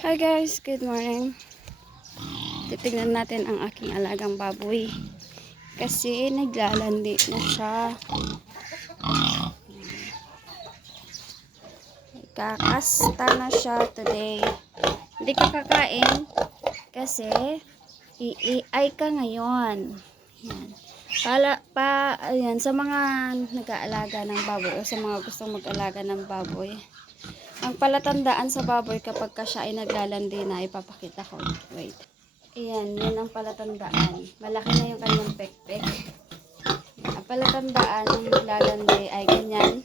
Hi guys, good morning. Titignan natin ang aking alagang baboy. Kasi naglalandi na siya. Kakasta na siya today. Hindi ka kakain kasi iiay ka ngayon. Yan. Ayan, sa mga nag-aalaga ng baboy o sa mga gustong mag-alaga ng baboy. Ang palatandaan sa baboy kapag ka siya ay naglalandi na, ipapakita ko. Wait. Ayan, yun ang palatandaan. Malaki na yung kanyang pekpek. Ang palatandaan ng naglalandi ay ganyan.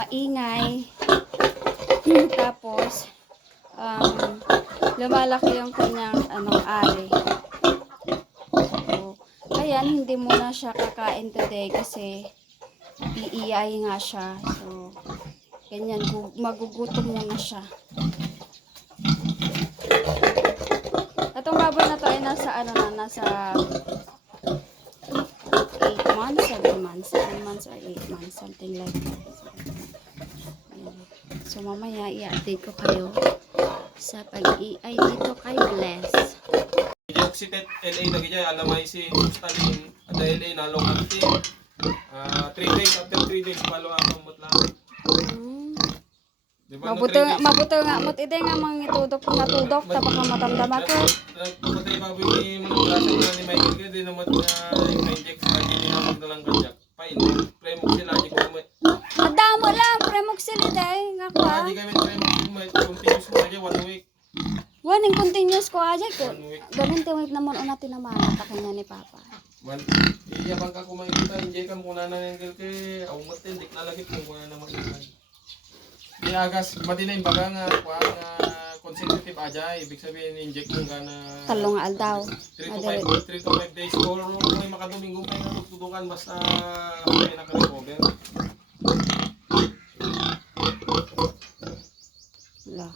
Maingay. Tapos, lumalaki yung kanyang ari. So, ayan, hindi muna siya kakain today kasi iiyay nga siya. So, ganyan, magugutom muna siya. Itong baboy na to ay nasa nasa 8 months, 7 months, 7 months or 8 months, something like that. So mamaya i-update ko kayo sa pag-iay dito kay Bless. Dioxytet LA na ganyan, alamycin, sustalin, at LA na long acting. 3 days, after 3 days, follow up ang mutla. Diba, Mabuto nga mo ide nga mangitudok natudok tapos ka matandama ko. Pagkatay baboy ni manungrasa ko ni Michael kaya din naman na-inject sa kanya dinamag na lang kanyak. Pain, premoxilage ko mo. Adamo lang premoxilide nga ko. Hindi kami premoxilage, continuous mo kaya 1 week. Waning continuous ko aja ko. Ganun tawag naman una tinamana ta kanya ni Papa. Iya bang ka kumakita inject kam kuna na ng kay awmat dik na lagi kung kuna naman. Agas, mati na yung baga nga, consecutive aja, ibig sabihin inject yung gana... Talong aldaw. 3 to 5 days, or may makadominggo kayo na tutudukan, basta may naka-recover. Wala.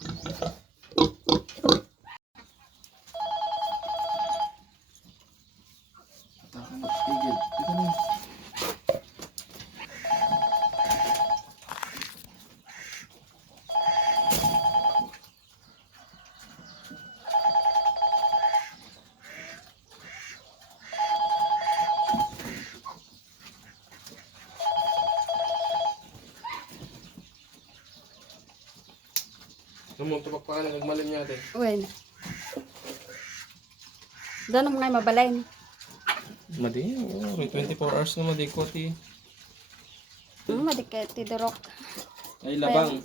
Tubak pa ka na, nagmalim niya ate. Uwen. Doon mo ngayon mabalain. Madi, 24 hours na madi ko ti. Madikit, tidurok. Ay labang.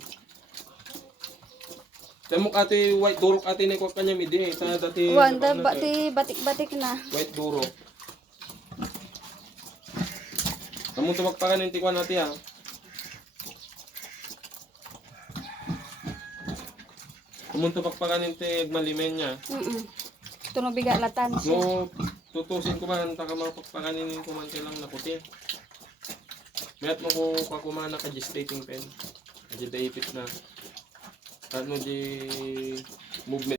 Temok ate, white durok ate na kwa kanya midi. Sa dati... Wanda, batik-batik na. White durok. Kamu tubak pa ka ng tikwan natin ha. Tubak pa ka ng tigmalimen niya. Tunubiga latan. No, tutusin ko man, taka mapagpakanin ko man lang na puti. Mayat mo ko pakumana ka gestating pen. Medyo daipit na. Ano di movement